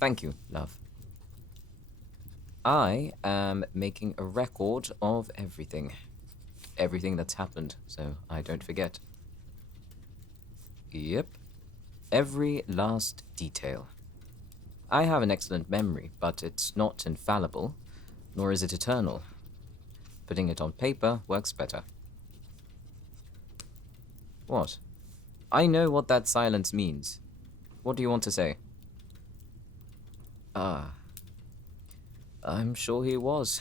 Thank you, love. I am making a record of everything. Everything that's happened, so I don't forget. Yep. Every last detail. I have an excellent memory, but it's not infallible, nor is it eternal. Putting it on paper works better. What? I know what that silence means. What do you want to say? Ah, I'm sure he was.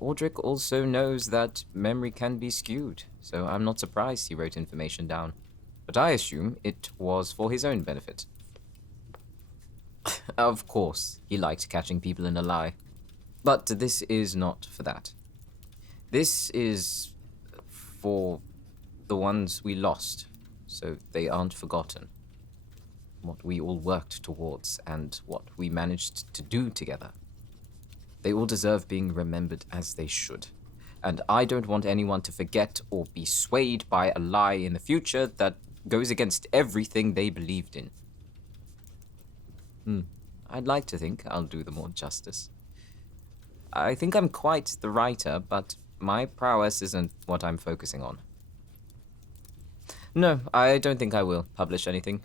Aldrich also knows that memory can be skewed, so I'm not surprised he wrote information down. But I assume it was for his own benefit. Of course, he liked catching people in a lie. But this is not for that. This is for the ones we lost, so they aren't forgotten. What we all worked towards and what we managed to do together. They all deserve being remembered as they should. And I don't want anyone to forget or be swayed by a lie in the future that goes against everything they believed in. I'd like to think I'll do them all justice. I think I'm quite the writer, but my prowess isn't what I'm focusing on. No, I don't think I will publish anything.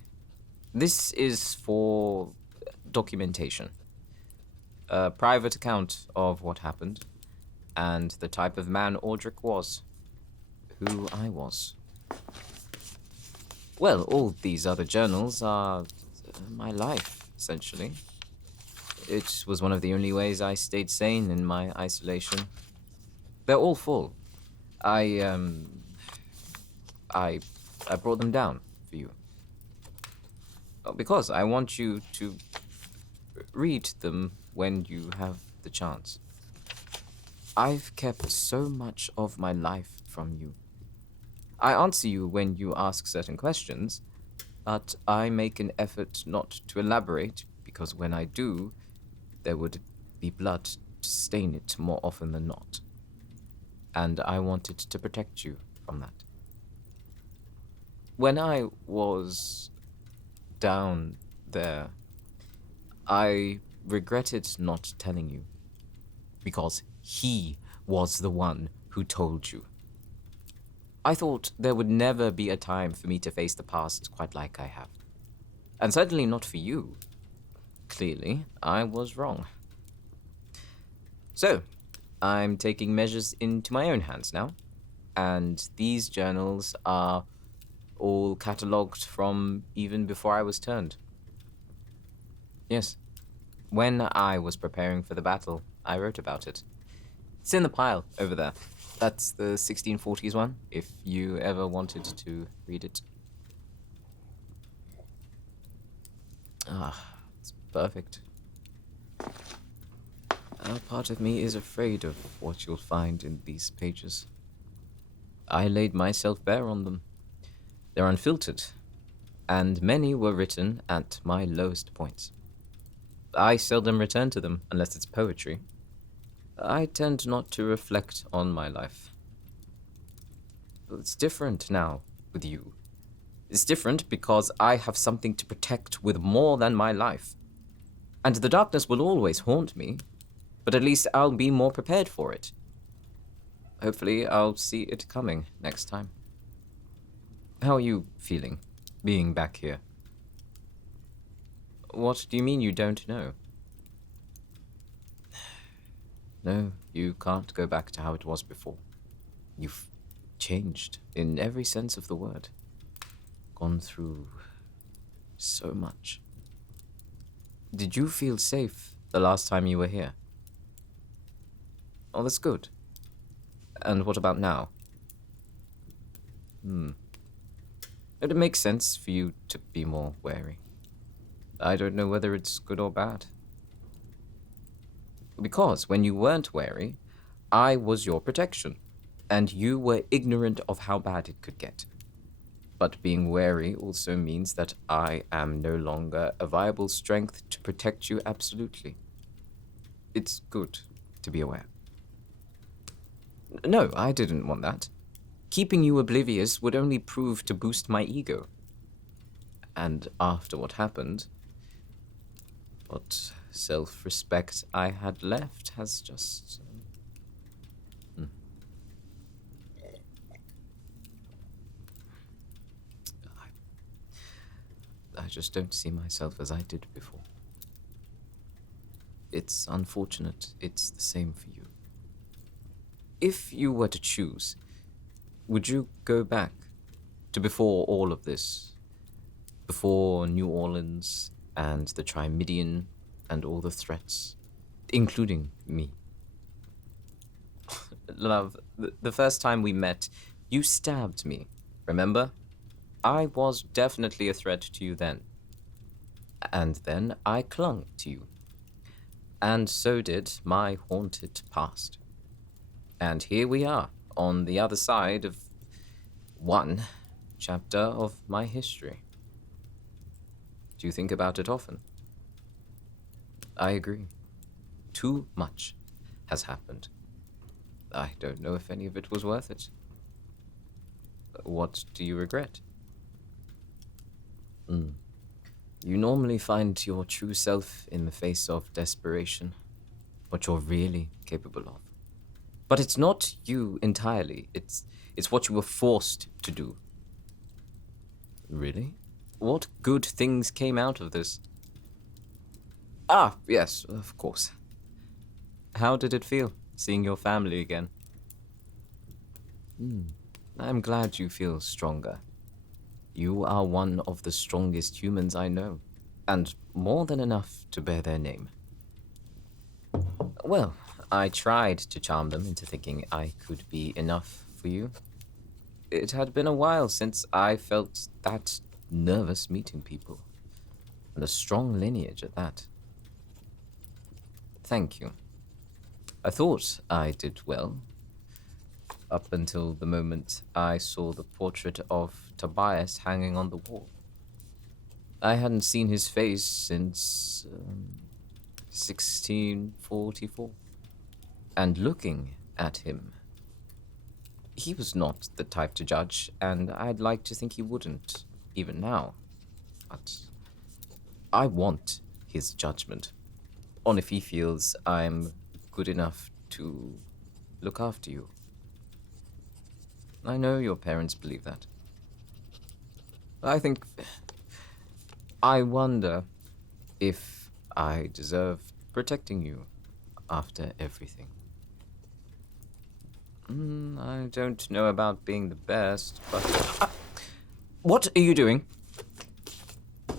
This is for documentation. A private account of what happened, and the type of man Aldrich was. Who I was. Well, all these other journals are my life, essentially. It was one of the only ways I stayed sane in my isolation. They're all full. I brought them down for you. Because I want you to read them when you have the chance. I've kept so much of my life from you. I answer you when you ask certain questions, but I make an effort not to elaborate because when I do, there would be blood to stain it more often than not. And I wanted to protect you from that. When I was down there, I regretted not telling you, because he was the one who told you. I thought there would never be a time for me to face the past quite like I have. And certainly not for you. Clearly, I was wrong. So, I'm taking measures into my own hands now, and these journals are all catalogued from even before I was turned. Yes. When I was preparing for the battle, I wrote about it. It's in the pile over there. That's the 1640s one, if you ever wanted to read it. Ah, it's perfect. A part of me is afraid of what you'll find in these pages. I laid myself bare on them. They're unfiltered, and many were written at my lowest points. I seldom return to them unless it's poetry. I tend not to reflect on my life. But it's different now with you. It's different because I have something to protect with more than my life. And the darkness will always haunt me, but at least I'll be more prepared for it. Hopefully I'll see it coming next time. How are you feeling, being back here? What do you mean you don't know? No, you can't go back to how it was before. You've changed in every sense of the word. Gone through so much. Did you feel safe the last time you were here? Oh, that's good. And what about now? It makes sense for you to be more wary. I don't know whether it's good or bad. Because when you weren't wary, I was your protection, and you were ignorant of how bad it could get. But being wary also means that I am no longer a viable strength to protect you absolutely. It's good to be aware. No, I didn't want that. Keeping you oblivious would only prove to boost my ego. And after what happened, What self-respect I had left has just... I just don't see myself as I did before. It's unfortunate it's the same for you. If you were to choose, would you go back to before all of this? Before New Orleans and the Trimidian and all the threats, including me? Love, the first time we met, you stabbed me, remember? I was definitely a threat to you then. And then I clung to you. And so did my haunted past. And here we are, on the other side of one chapter of my history. Do you think about it often? I agree. Too much has happened. I don't know if any of it was worth it. What do you regret? You normally find your true self in the face of desperation, what you're really capable of. But it's not you entirely, it's what you were forced to do. Really? What good things came out of this? Ah, yes, of course. How did it feel, seeing your family again? I'm glad you feel stronger. You are one of the strongest humans I know, and more than enough to bear their name. Well, I tried to charm them into thinking I could be enough for you. It had been a while since I felt that nervous meeting people, and a strong lineage at that. Thank you. I thought I did well, up until the moment I saw the portrait of Tobias hanging on the wall. I hadn't seen his face since 1644. And looking at him, he was not the type to judge, and I'd like to think he wouldn't, even now. But I want his judgment on if he feels I'm good enough to look after you. I know your parents believe that. I wonder if I deserve protecting you after everything. I don't know about being the best, but... What are you doing?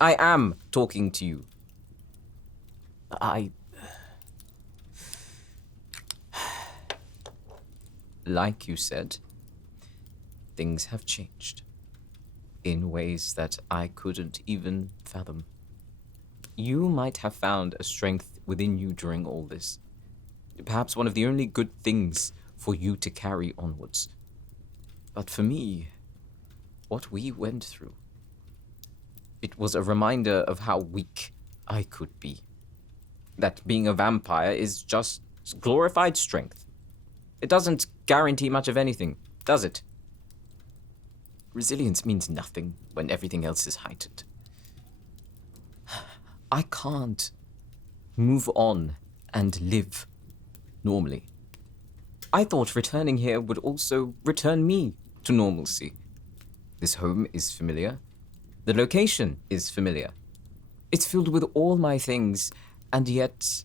I am talking to you. Like you said, things have changed in ways that I couldn't even fathom. You might have found a strength within you during all this. Perhaps one of the only good things for you to carry onwards. But for me, what we went through, it was a reminder of how weak I could be. That being a vampire is just glorified strength. It doesn't guarantee much of anything, does it? Resilience means nothing when everything else is heightened. I can't move on and live normally. I thought returning here would also return me to normalcy. This home is familiar. The location is familiar. It's filled with all my things, and yet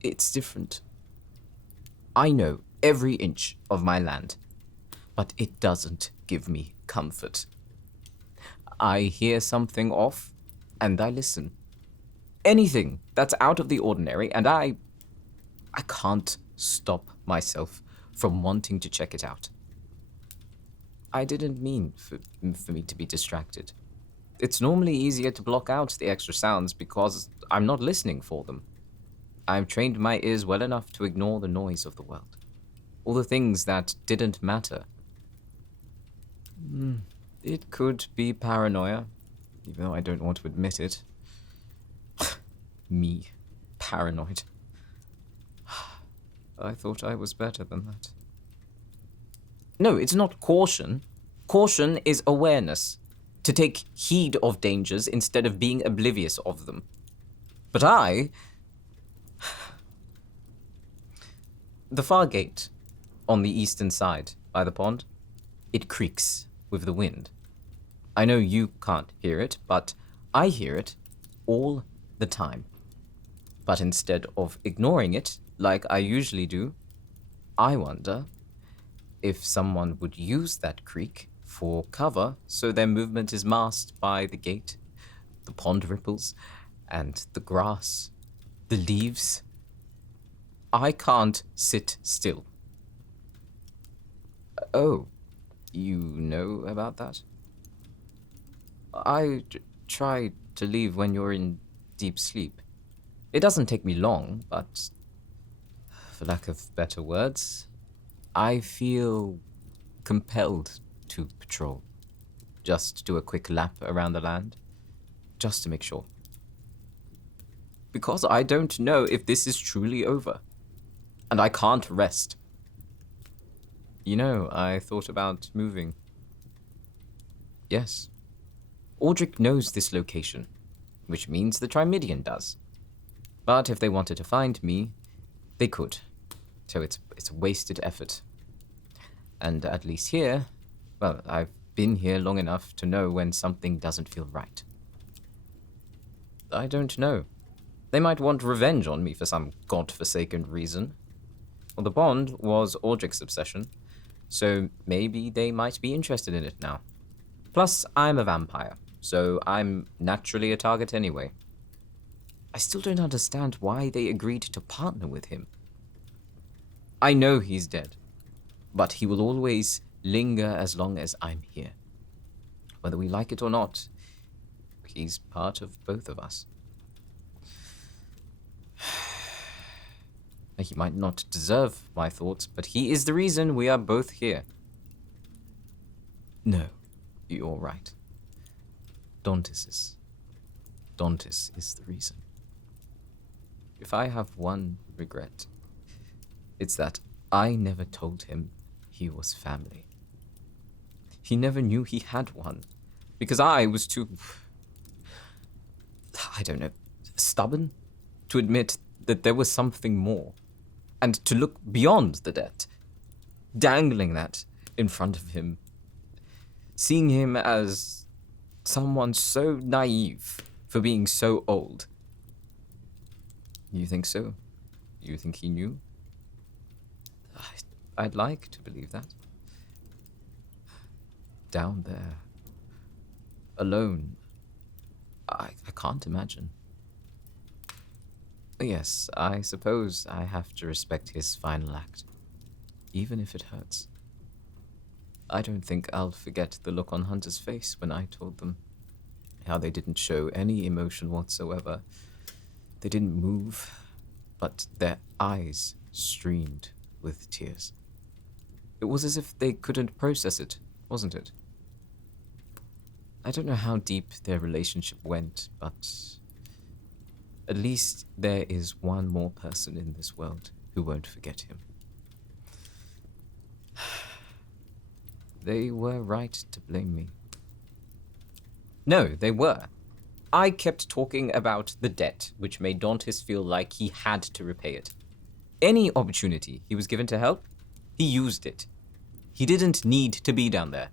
it's different. I know every inch of my land, but it doesn't give me comfort. I hear something off, and I listen. Anything that's out of the ordinary, and I can't stop myself from wanting to check it out. I didn't mean for me to be distracted. It's normally easier to block out the extra sounds because I'm not listening for them. I've trained my ears well enough to ignore the noise of the world. All the things that didn't matter. It could be paranoia, even though I don't want to admit it. Me, paranoid. I thought I was better than that. No, it's not caution. Caution is awareness. To take heed of dangers instead of being oblivious of them. But the far gate on the eastern side by the pond, it creaks with the wind. I know you can't hear it, but I hear it all the time. But instead of ignoring it, like I usually do, I wonder if someone would use that creak for cover so their movement is masked by the gate, the pond ripples, and the grass, the leaves. I can't sit still. Oh, you know about that? I try to leave when you're in deep sleep. It doesn't take me long, but for lack of better words, I feel compelled to patrol. Just do a quick lap around the land, just to make sure. Because I don't know if this is truly over, and I can't rest. You know, I thought about moving. Yes. Aldrich knows this location, which means the Trimidian does. But if they wanted to find me, they could. So it's a wasted effort. And at least here, well, I've been here long enough to know when something doesn't feel right. I don't know. They might want revenge on me for some godforsaken reason. Well, the bond was Aldrich's obsession, so maybe they might be interested in it now. Plus, I'm a vampire, so I'm naturally a target anyway. I still don't understand why they agreed to partner with him. I know he's dead, but he will always linger as long as I'm here. Whether we like it or not, he's part of both of us. He might not deserve my thoughts, but he is the reason we are both here. No, you're right. Xanthus is the reason. If I have one regret, it's that I never told him he was family. He never knew he had one, because I was too, stubborn to admit that there was something more, and to look beyond the debt, dangling that in front of him, seeing him as someone so naive for being so old. You think so? You think he knew? I'd like to believe that. Down there, alone, I can't imagine. Yes, I suppose I have to respect his final act, even if it hurts. I don't think I'll forget the look on Hunter's face when I told them how they didn't show any emotion whatsoever. They didn't move, but their eyes streamed with tears. It was as if they couldn't process it, wasn't it? I don't know how deep their relationship went, but at least there is one more person in this world who won't forget him. They were right to blame me. No, they were. I kept talking about the debt, which made Xanthus feel like he had to repay it. Any opportunity he was given to help, he used it. He didn't need to be down there.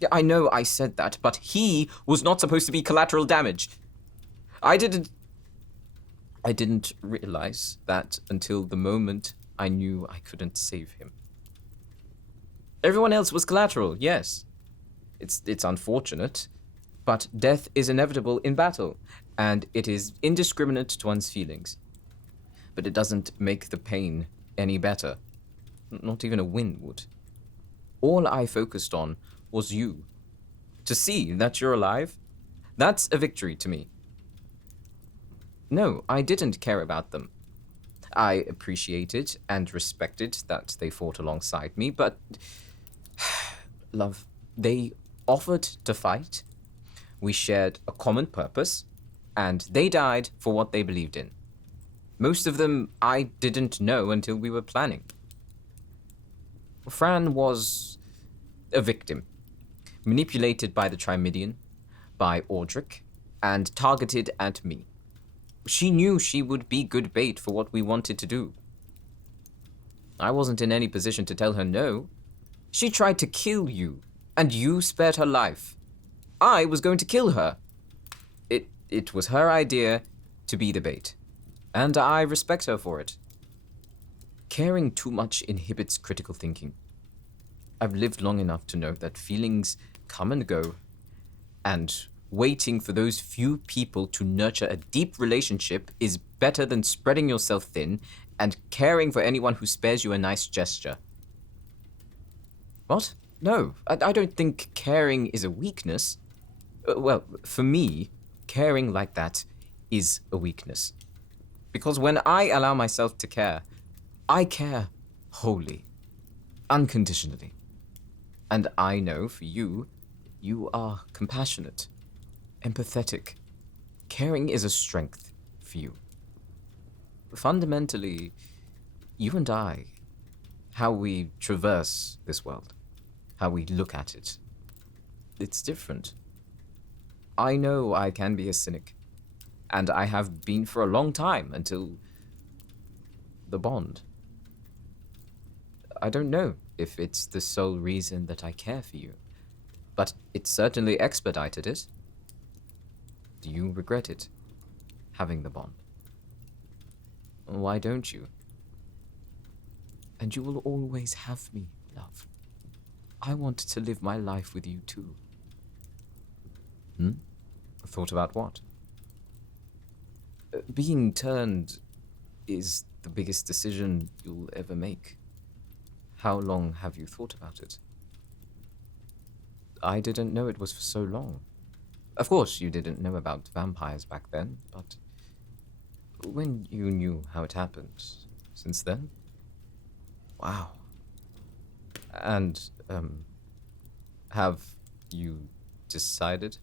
Yeah, I know I said that, but he was not supposed to be collateral damage. I didn't realize that until the moment I knew I couldn't save him. Everyone else was collateral, yes. It's unfortunate, but death is inevitable in battle, and it is indiscriminate to one's feelings. But it doesn't make the pain any better. Not even a win would. All I focused on was you. To see that you're alive, that's a victory to me. No, I didn't care about them. I appreciated and respected that they fought alongside me, but love, they offered to fight. We shared a common purpose, and they died for what they believed in. Most of them I didn't know until we were planning. Fran was a victim, manipulated by the Trimidian, by Aldrich, and targeted at me. She knew she would be good bait for what we wanted to do. I wasn't in any position to tell her no. She tried to kill you, and you spared her life. I was going to kill her. It was her idea to be the bait, and I respect her for it. Caring too much inhibits critical thinking. I've lived long enough to know that feelings come and go, and waiting for those few people to nurture a deep relationship is better than spreading yourself thin and caring for anyone who spares you a nice gesture. What? No, I don't think caring is a weakness. Well, for me, caring like that is a weakness. Because when I allow myself to care, I care wholly, unconditionally. And I know for you, you are compassionate, empathetic. Caring is a strength for you. Fundamentally, you and I, how we traverse this world, how we look at it, it's different. I know I can be a cynic, and I have been for a long time until the bond. I don't know if it's the sole reason that I care for you, but it certainly expedited it. Do you regret it, having the bond? Why don't you? And you will always have me, love. I want to live my life with you too. Thought about what? Being turned is the biggest decision you'll ever make. How long have you thought about it? I didn't know it was for so long. Of course, you didn't know about vampires back then, but when you knew how it happened, since then? Wow. And, have you decided?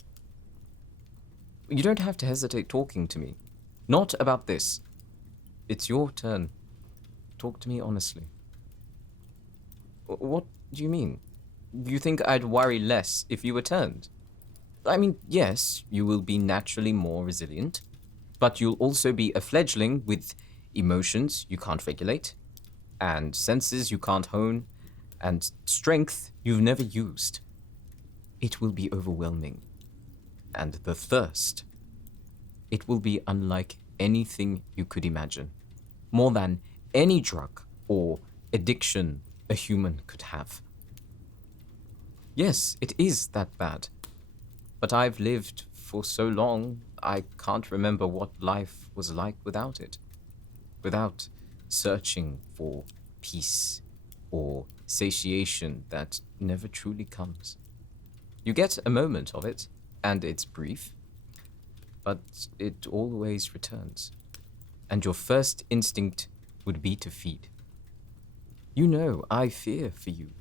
You don't have to hesitate talking to me. Not about this. It's your turn. Talk to me honestly. What do you mean? You think I'd worry less if you were turned? I mean, yes, you will be naturally more resilient, but you'll also be a fledgling with emotions you can't regulate, and senses you can't hone, and strength you've never used. It will be overwhelming. And the thirst. It will be unlike anything you could imagine. More than any drug or addiction a human could have. Yes, it is that bad. But I've lived for so long, I can't remember what life was like without it. Without searching for peace or satiation that never truly comes. You get a moment of it, and it's brief, but it always returns. And your first instinct would be to feed. You know, I fear for you,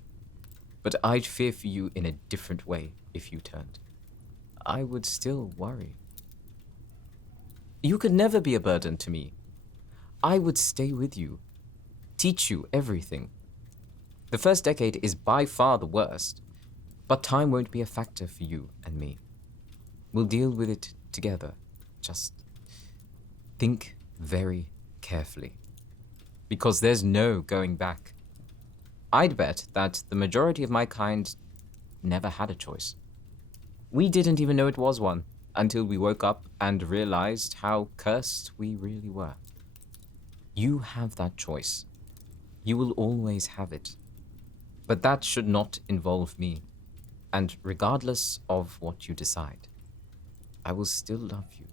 but I'd fear for you in a different way if you turned. I would still worry. You could never be a burden to me. I would stay with you, teach you everything. The first decade is by far the worst, but time won't be a factor for you and me. We'll deal with it together. Just think very carefully, because there's no going back. I'd bet that the majority of my kind never had a choice. We didn't even know it was one until we woke up and realized how cursed we really were. You have that choice. You will always have it. But that should not involve me. And regardless of what you decide, I will still love you.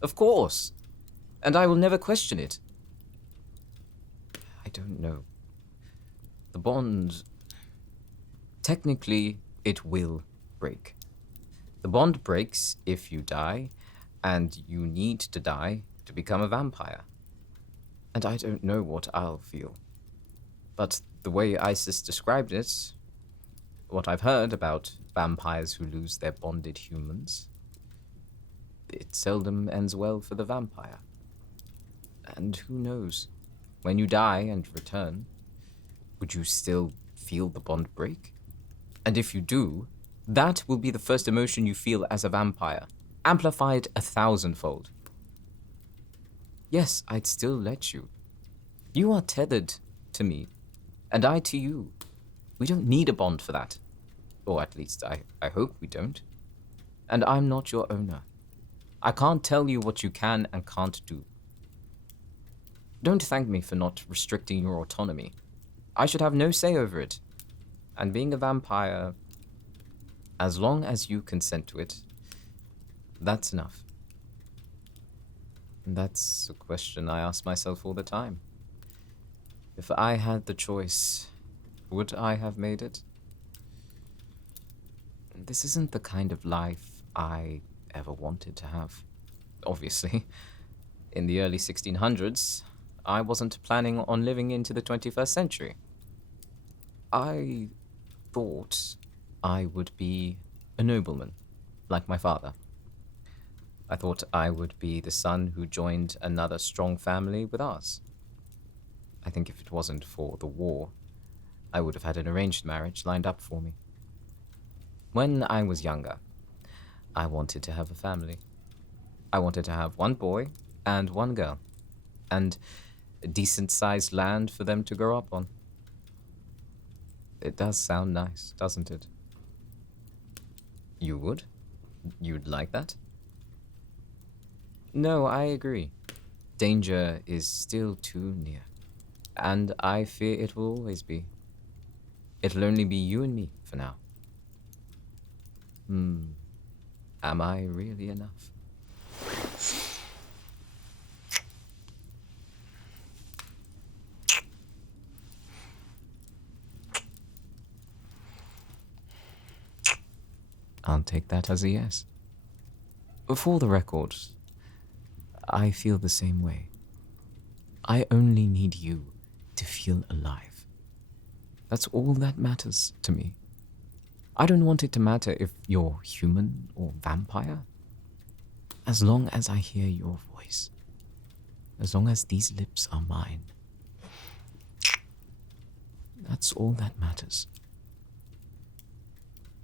Of course. And I will never question it. I don't know. The bond... Technically, it will break. The bond breaks if you die, and you need to die to become a vampire. And I don't know what I'll feel. But the way Isis described it, what I've heard about vampires who lose their bonded humans, it seldom ends well for the vampire. And who knows, when you die and return, would you still feel the bond break? And if you do, that will be the first emotion you feel as a vampire. amplified 1,000-fold. Yes, I'd still let you. You are tethered to me, and I to you. We don't need a bond for that. Or at least I hope we don't. And I'm not your owner. I can't tell you what you can and can't do. Don't thank me for not restricting your autonomy. I should have no say over it. And being a vampire, as long as you consent to it, that's enough. And that's a question I ask myself all the time. If I had the choice, would I have made it? This isn't the kind of life I ever wanted to have. Obviously, in the early 1600s, I wasn't planning on living into the 21st century. I thought I would be a nobleman, like my father. I thought I would be the son who joined another strong family with ours. I think if it wasn't for the war, I would have had an arranged marriage lined up for me. When I was younger, I wanted to have a family. I wanted to have one boy and one girl, and a decent-sized land for them to grow up on. It does sound nice, doesn't it? You would? You'd like that? No, I agree. Danger is still too near, and I fear it will always be. It'll only be you and me for now. Am I really enough? I'll take that as a yes. For the record, I feel the same way. I only need you to feel alive. That's all that matters to me. I don't want it to matter if you're human or vampire. As long as I hear your voice. As long as these lips are mine. That's all that matters.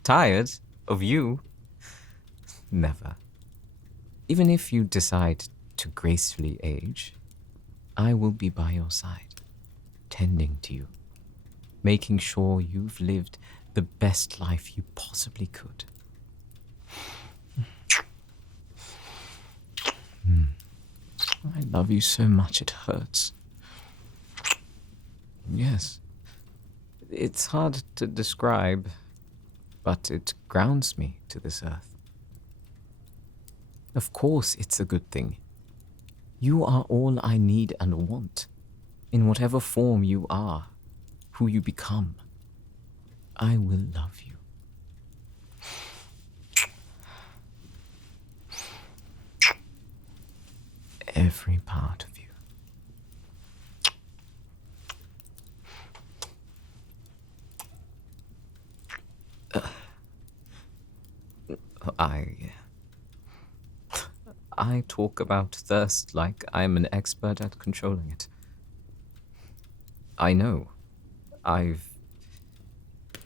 Tired of you? Never. Even if you decide to gracefully age, I will be by your side, tending to you, making sure you've lived the best life you possibly could. I love you so much it hurts. Yes. It's hard to describe, but it grounds me to this earth. Of course it's a good thing. You are all I need and want, in whatever form you are, who you become. I will love you. Every part of you. I talk about thirst like I'm an expert at controlling it. I know. I've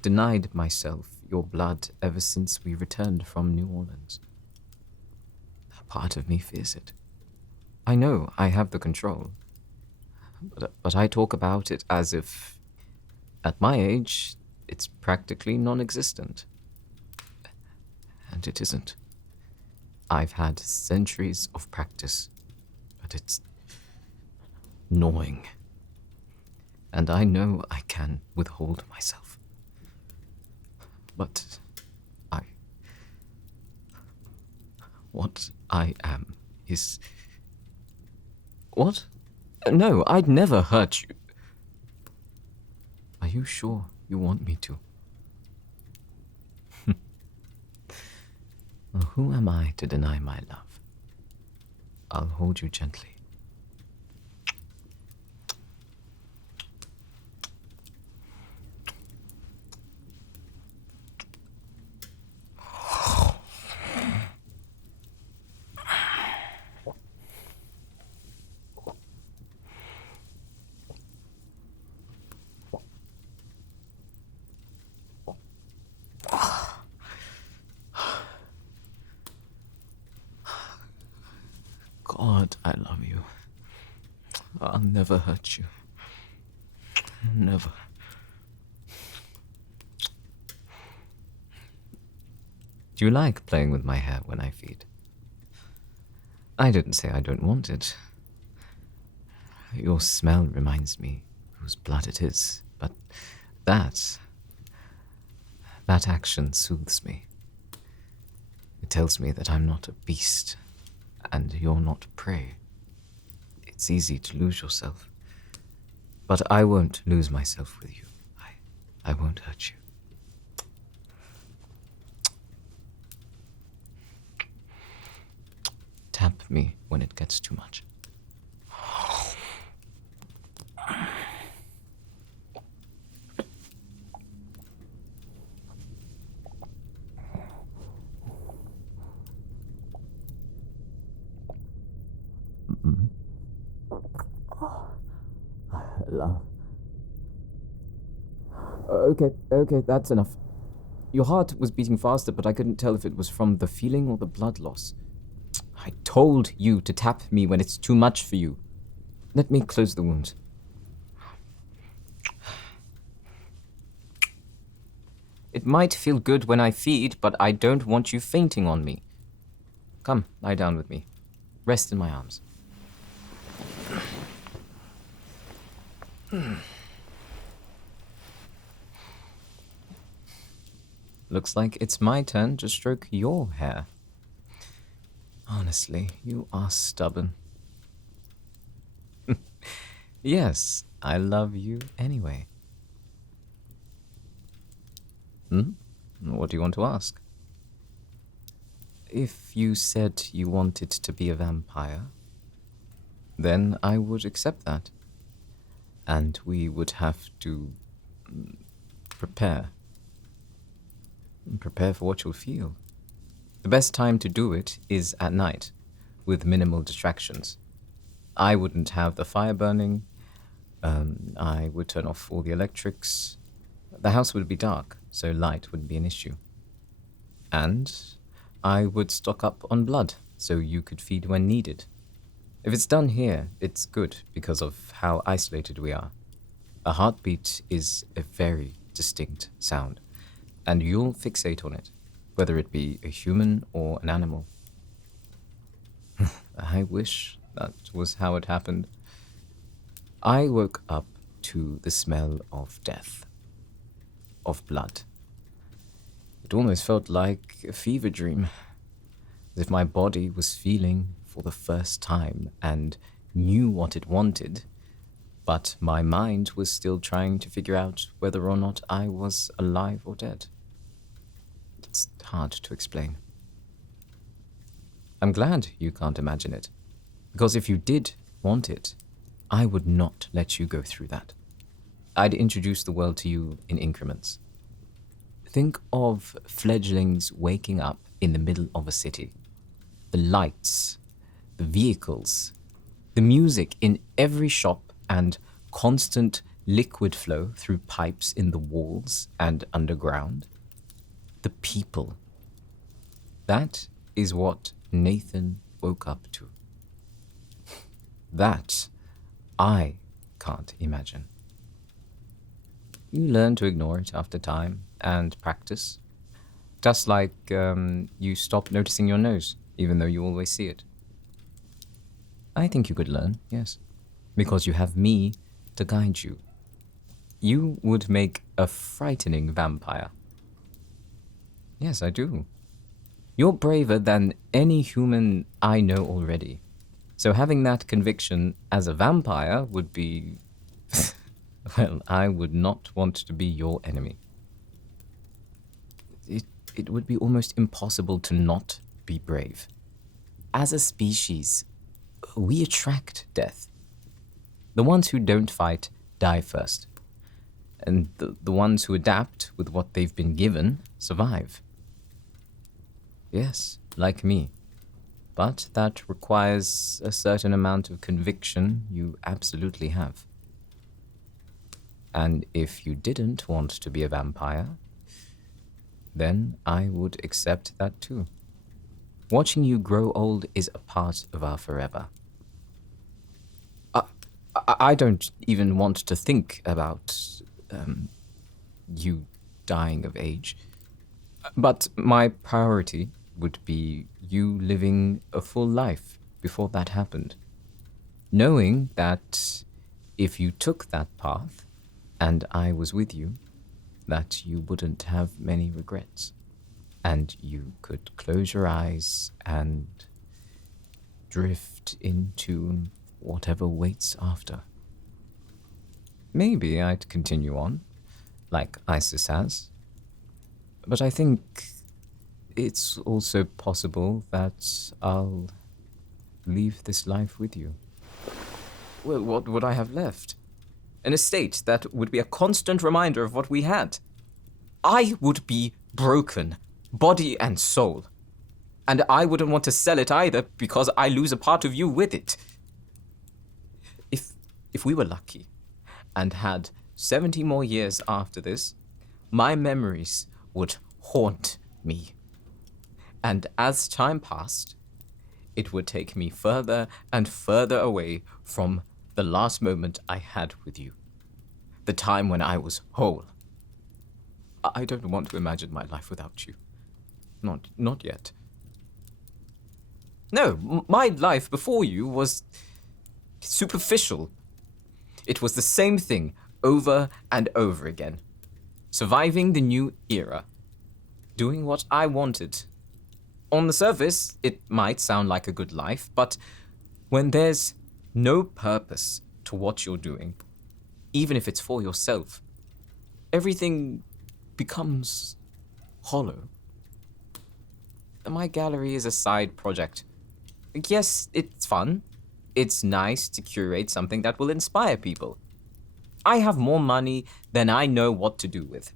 denied myself your blood ever since we returned from New Orleans. A part of me fears it. I know I have the control, but I talk about it as if, at my age, it's practically non-existent. And it isn't. I've had centuries of practice, but it's gnawing. And I know I can withhold myself. But what I am is... What? No, I'd never hurt you. Are you sure you want me to? Well, who am I to deny my love? I'll hold you gently. God, I love you. I'll never hurt you. Never. Do you like playing with my hair when I feed? I didn't say I don't want it. Your smell reminds me whose blood it is, but that action soothes me. It tells me that I'm not a beast, and you're not prey. It's easy to lose yourself, but I won't lose myself with you. I won't hurt you. Tap me when it gets too much. Love. Okay, that's enough. Your heart was beating faster, but I couldn't tell if it was from the feeling or the blood loss. I told you to tap me when it's too much for you. Let me close the wound. It might feel good when I feed, but I don't want you fainting on me. Come, lie down with me. Rest in my arms. Looks like it's my turn to stroke your hair. Honestly, you are stubborn. Yes, I love you anyway. What do you want to ask? If you said you wanted to be a vampire, then I would accept that. And we would have to prepare. Prepare for what you'll feel. The best time to do it is at night, with minimal distractions. I wouldn't have the fire burning. I would turn off all the electrics. The house would be dark, so light wouldn't be an issue. And I would stock up on blood, so you could feed when needed. If it's done here, it's good because of how isolated we are. A heartbeat is a very distinct sound, and you'll fixate on it, whether it be a human or an animal. I wish that was how it happened. I woke up to the smell of death, of blood. It almost felt like a fever dream, as if my body was feeling for the first time and knew what it wanted, but my mind was still trying to figure out whether or not I was alive or dead. It's hard to explain. I'm glad you can't imagine it, because if you did want it, I would not let you go through that. I'd introduce the world to you in increments. Think of fledglings waking up in the middle of a city. The lights, the vehicles, the music in every shop, and constant liquid flow through pipes in the walls and underground. The people. That is what Nathan woke up to. That I can't imagine. You learn to ignore it after time and practice. Just like you stop noticing your nose, even though you always see it. I think you could learn, yes, because you have me to guide you. You would make a frightening vampire. Yes, I do. You're braver than any human I know already. So having that conviction as a vampire would be... well, I would not want to be your enemy. It would be almost impossible to not be brave. As a species, we attract death. The ones who don't fight die first. And the ones who adapt with what they've been given survive. Yes, like me. But that requires a certain amount of conviction you absolutely have. And if you didn't want to be a vampire, then I would accept that too. Watching you grow old is a part of our forever. I don't even want to think about you dying of age. But my priority would be you living a full life before that happened. Knowing that if you took that path and I was with you, that you wouldn't have many regrets. And you could close your eyes and drift into whatever waits after. Maybe I'd continue on, like Isis has. But I think it's also possible that I'll leave this life with you. Well, what would I have left? An estate that would be a constant reminder of what we had. I would be broken, body and soul. And I wouldn't want to sell it either because I lose a part of you with it. If we were lucky and had 70 more years after this, my memories would haunt me. And as time passed, it would take me further and further away from the last moment I had with you. The time when I was whole. I don't want to imagine my life without you. Not yet. No, my life before you was superficial. It was the same thing over and over again. Surviving the new era. Doing what I wanted. On the surface, it might sound like a good life, but when there's no purpose to what you're doing, even if it's for yourself, everything becomes hollow. My gallery is a side project. Yes, it's fun. It's nice to curate something that will inspire people. I have more money than I know what to do with.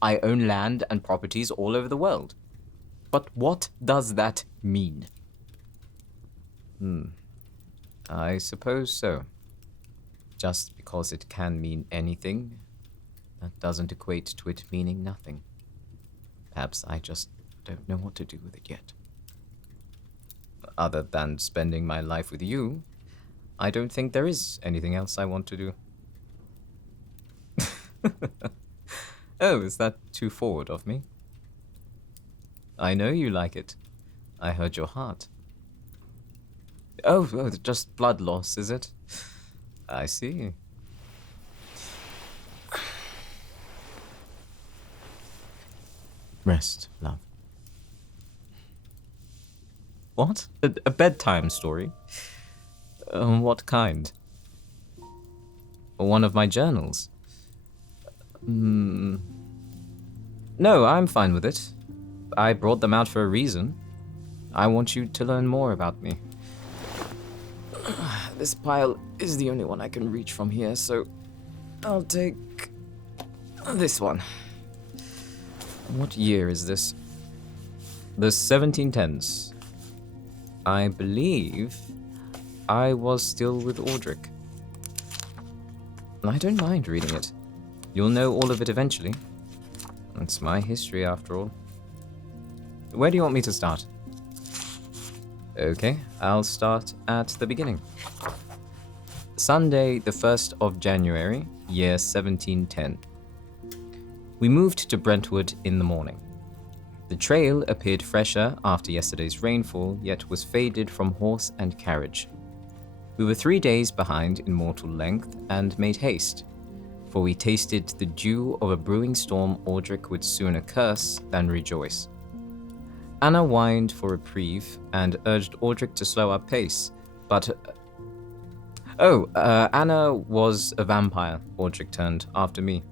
I own land and properties all over the world. But what does that mean? I suppose so. Just because it can mean anything, that doesn't equate to it meaning nothing. Perhaps I just don't know what to do with it yet. Other than spending my life with you, I don't think there is anything else I want to do. Oh, is that too forward of me? I know you like it. I heard your heart. Oh, just blood loss, is it? I see. Rest, love. What? A bedtime story? What kind? One of my journals? No, I'm fine with it. I brought them out for a reason. I want you to learn more about me. This pile is the only one I can reach from here, so I'll take this one. What year is this? The 1710s. I believe I was still with Audric. I don't mind reading it. You'll know all of it eventually. It's my history, after all. Where do you want me to start? Okay, I'll start at the beginning. Sunday, the 1st of January, year 1710. We moved to Brentwood in the morning. The trail appeared fresher after yesterday's rainfall, yet was faded from horse and carriage. We were 3 days behind in mortal length and made haste, for we tasted the dew of a brewing storm Audric would sooner curse than rejoice. Anna whined for reprieve and urged Audric to slow up pace, but... Anna was a vampire, Audric turned after me.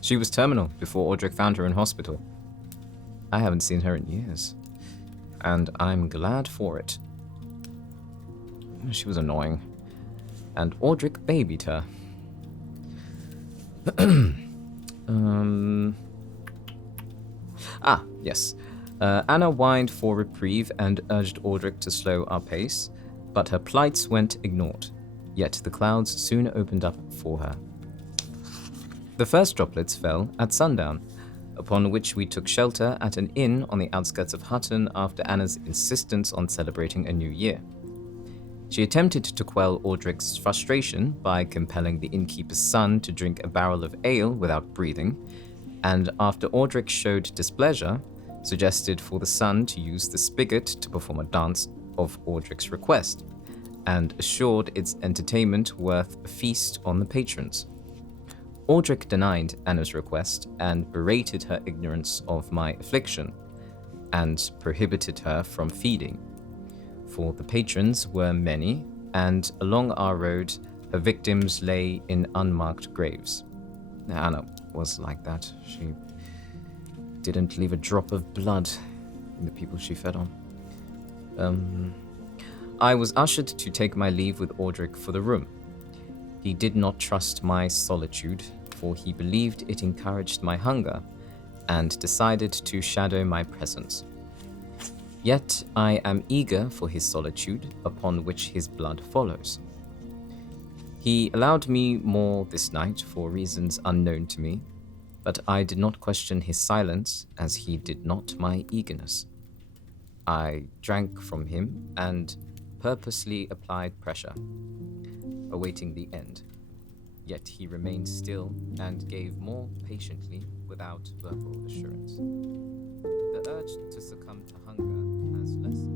She was terminal before Audric found her in hospital. I haven't seen her in years, and I'm glad for it. She was annoying, and Audric babied her. Yes. Anna whined for reprieve and urged Audric to slow our pace, but her plights went ignored, yet the clouds soon opened up for her. The first droplets fell at sundown, upon which we took shelter at an inn on the outskirts of Hutton after Anna's insistence on celebrating a new year. She attempted to quell Audric's frustration by compelling the innkeeper's son to drink a barrel of ale without breathing, and after Audric showed displeasure, suggested for the son to use the spigot to perform a dance of Audric's request, and assured its entertainment worth a feast on the patrons. Audric denied Anna's request and berated her ignorance of my affliction, and prohibited her from feeding, for the patrons were many, and along our road her victims lay in unmarked graves. Anna was like that. She didn't leave a drop of blood in the people she fed on. I was ushered to take my leave with Audric for the room. He did not trust my solitude, for he believed it encouraged my hunger, and decided to shadow my presence. Yet I am eager for his solitude, upon which his blood follows. He allowed me more this night for reasons unknown to me, but I did not question his silence, as he did not my eagerness. I drank from him and purposely applied pressure, awaiting the end. Yet he remained still and gave more patiently without verbal assurance. The urge to succumb to hunger has lessened.